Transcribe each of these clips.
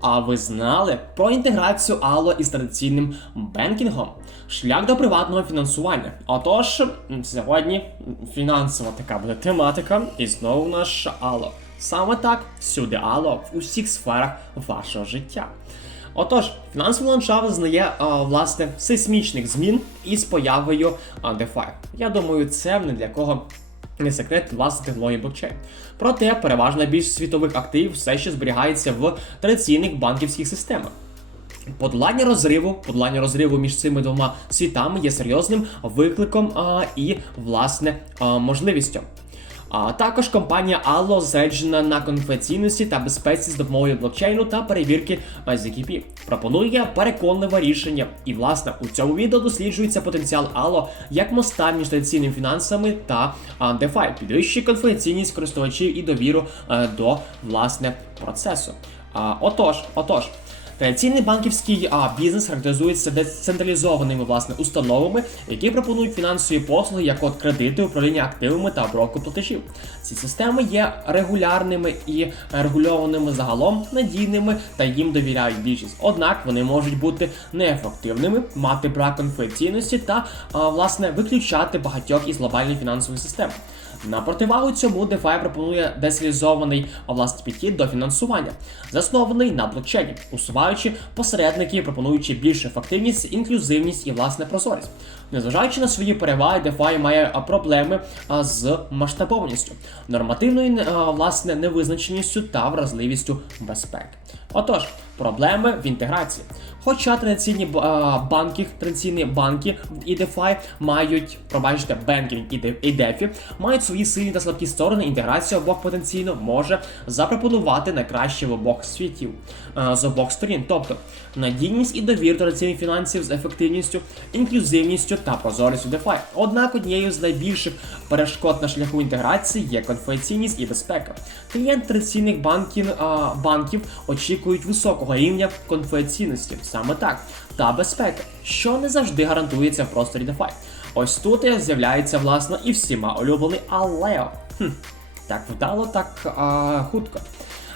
А ви знали про інтеграцію Allo із традиційним бенкінгом? Шлях до приватного фінансування. Отож, сьогодні фінансова така буде тематика, і знову наш Allo. Саме так, всюди Allo в усіх сферах вашого життя. Отож, фінансовий ландшафт зазнає а, власне сейсмічних змін із появою DeFi. Я думаю, це не для кого не секрет власне технології блокчейн. Проте переважна більшість світових активів все ще зберігається в традиційних банківських системах. Подолання розриву, подолання розриву між цими двома світами є серйозним викликом а, і власне а, можливістю. А також компанія Allo зреджена на конфіденційності та безпеці з допомогою блокчейну та перевірки ZKP. Пропонує переконливе рішення. І власне у цьому відео досліджується потенціал Allo як моста між традиційними фінансами та DeFi, підвищує конфіденційність користувачів і довіру до власне процесу. А, отож, отож. Традиційний банківський а, бізнес характеризується децентралізованими власне установами, які пропонують фінансові послуги, як от кредити, управління активами та обробку платежів. Ці системи є регулярними і регульованими загалом надійними та їм довіряють більшість. Однак вони можуть бути неефективними, мати брак конфіденційності та а, власне виключати багатьох із глобальних фінансових систем. На противагу цьому DeFi пропонує децентралізований власний підхід до фінансування, заснований на блокчейні, усуваючи посередники, пропонуючи більшу ефективність, інклюзивність і власне прозорість. Незважаючи на свої переваги, DeFi має проблеми з масштабованістю, нормативною власне невизначеністю та вразливістю безпеки. Отож, проблеми в інтеграції. Хоча традиційні банки, традиційні банки і DeFi мають, пробачте, бенкінг і DeFi, мають свої сильні та слабкі сторони, інтеграція обох потенційно може запропонувати найкраще в обох світів а, з обох сторін. Тобто надійність і довір традиційних фінансів з ефективністю, інклюзивністю та прозорістю DeFi. Однак однією з найбільших перешкод на шляху інтеграції є конфіденційність і безпека. Клієнти традиційних банків, банків очікують високого рівня конфіденційності, саме так, та безпека, що не завжди гарантується в просторі DeFi. Ось тут і з'являється власне і всіма улюблений Алео. Хм, так вдало, так а, хутко.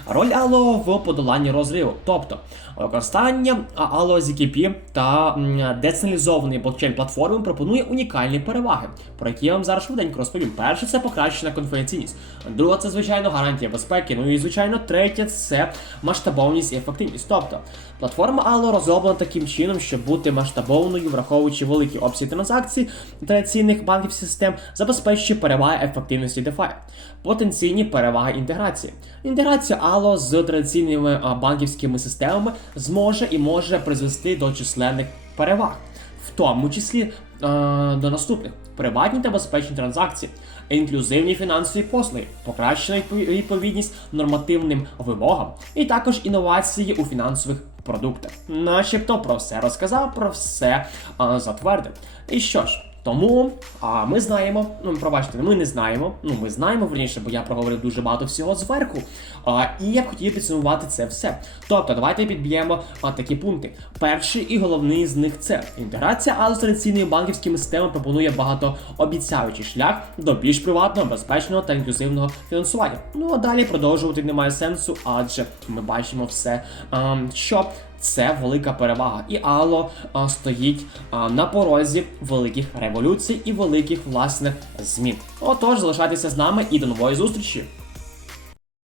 Роль Allo в подоланні розриву, тобто використання Allo ZKP та децентралізованої блокчейн-платформи пропонує унікальні переваги, про які я вам зараз швиденько розповім. Перше це покращена конфіденційність. Друге, це звичайно гарантія безпеки. Ну і звичайно, третє це масштабовність і ефективність. Тобто платформа Allo розроблена таким чином, щоб бути масштабованою, враховуючи великі обсяги транзакцій традиційних банківських систем, забезпечує переваги ефективності DeFi. Потенційні переваги інтеграції. Інтеграція Allo з традиційними банківськими системами зможе і може призвести до численних переваг, в тому числі е, до наступних: приватні та безпечні транзакції, інклюзивні фінансові послуги, покращена відповідність нормативним вимогам, і також інновації у фінансових продуктах. Начебто про все розказав, про все е, затвердив. І що ж. Тому а, ми знаємо, ну пробачте, ми не знаємо. Ну ми знаємо верніше, бо я проговорив дуже багато всього зверху. А, і я б хотів підсумувати це все. Тобто, давайте підб'ємо а, такі пункти. Перший і головний з них це інтеграція традиційними банківськими системами пропонує багатообіцяючий шлях до більш приватного, безпечного та інклюзивного фінансування. Ну а далі продовжувати немає сенсу, адже ми бачимо все, а, що це велика перевага. І Ало а, стоїть а, на порозі великих революцій і великих власне змін. Отож, залишайтеся з нами і до нової зустрічі!